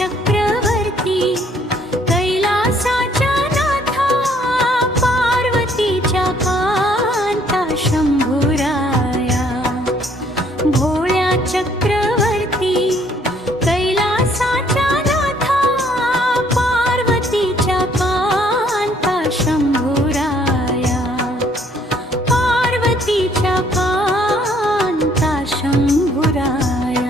चक्रवर्ती कैलासाच्या नाथा पार्वतीच्या कांता शंभुराया भोळ्या चक्रवर्ती कैलासाच्या नाथा पार्वतीच्या कांता शंभुराया पार्वतीच्या कांता शंभुराया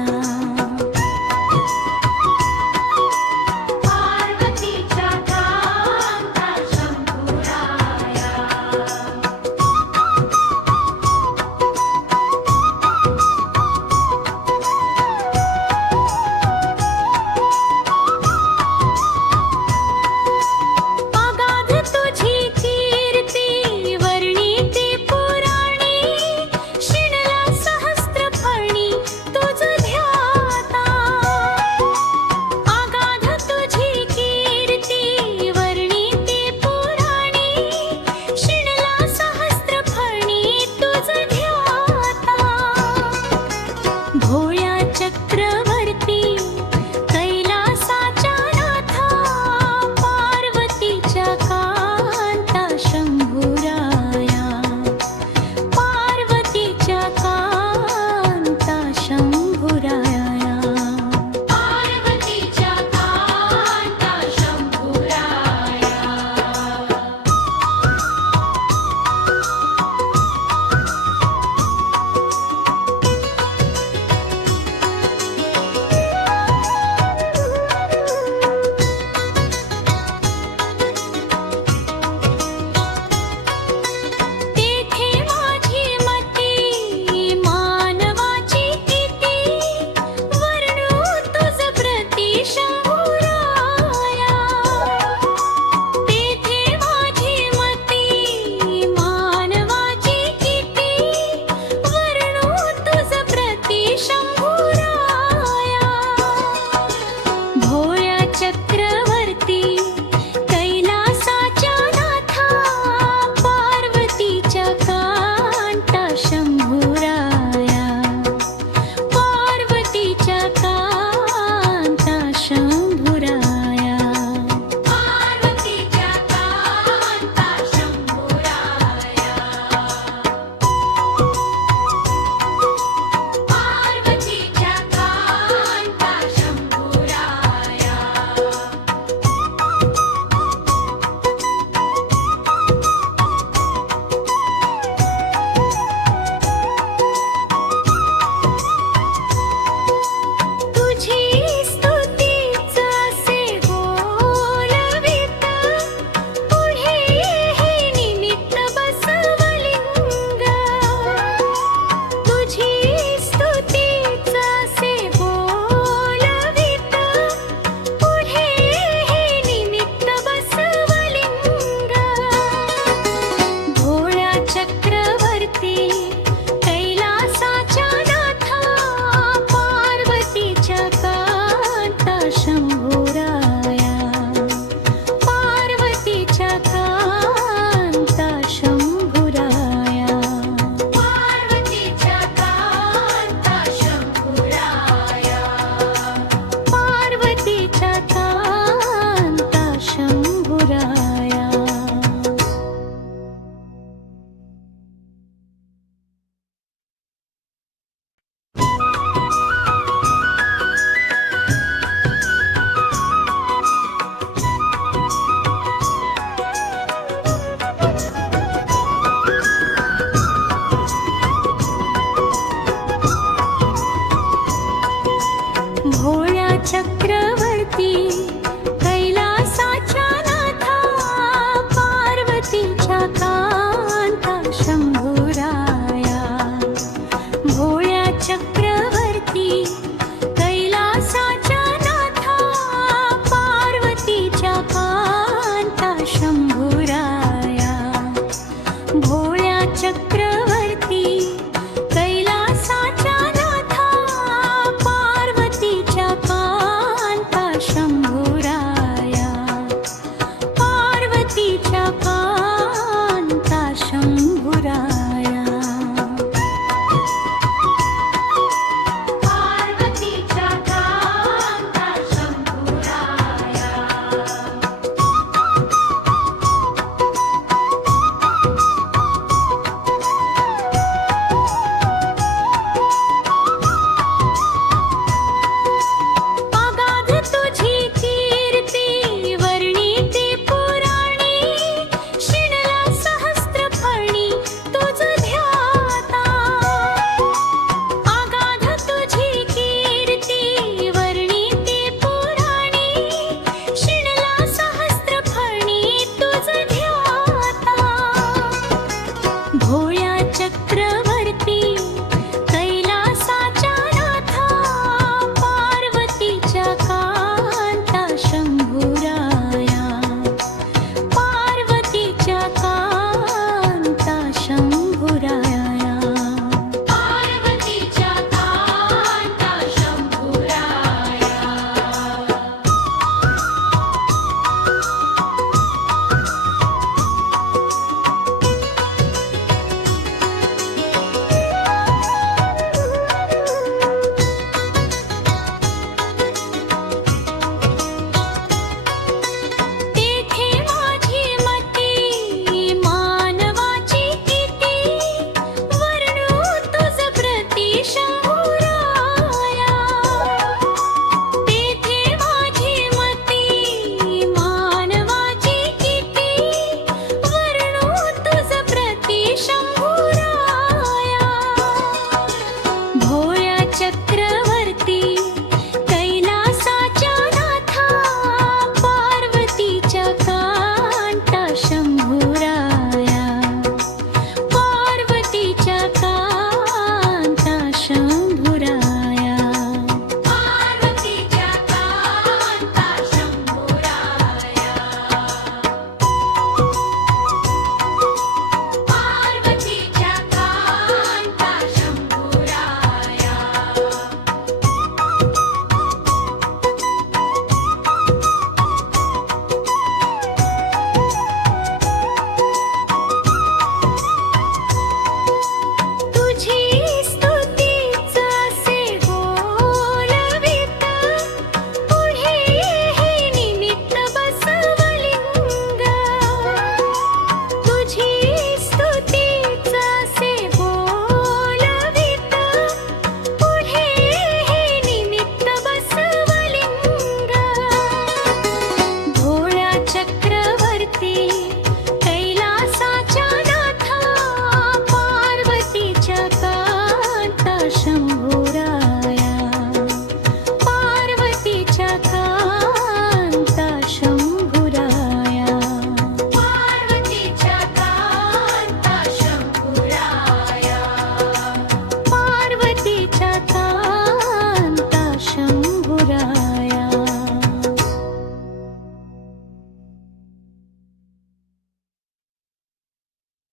पार्वतीच्या कांता शंभुराया अगाध तुझी कीर्ती वर्णिते पुराणी शिणला सहस्त्रफणी तुझ ध्याता अगाध तुझी कीर्ती वर्णिते पुराणी शिणला सहस्त्रफणी तुझ ध्याता भोळ्या चक्रवर्ती कैलासाच्या नाथा पार्वतीच्या कांता शंभुराया पार्वतीच्या कांता शंभुराया पार्वतीच्या कांता शंभुराया तेथे माझी मती मानवाची किती वर्णू तुझ प्रति शंभुराया तेथे माझी मती मानवाची किती वर्णू तुझ प्रति शंभुराया भोळ्या चक्रवर्ती कैलासाच्या नाथा पार्वतीच्या कांता शंभुराया पार्वतीच्या कांता शंभुराया पार्वतीच्या कांता शंभुराया पार्वतीच्या कांता शंभुराया तुझी स्तुतीच असे बोलवित पुढे हे निमित्त बसवलिंग तुझी स्तुतीच असे बोलवित पुढे हे निमित्त बसवलिंग भोळ्या चक्रवर्ती कैलासाच्या नाथा पार्वतीच्या कांता शंभुराया पार्वतीच्या कांता शंभुराया पार्वतीच्या कांता शंभुराया पार्वतीच्या कांता शंभुराया भोळ्या चक्रवर्ती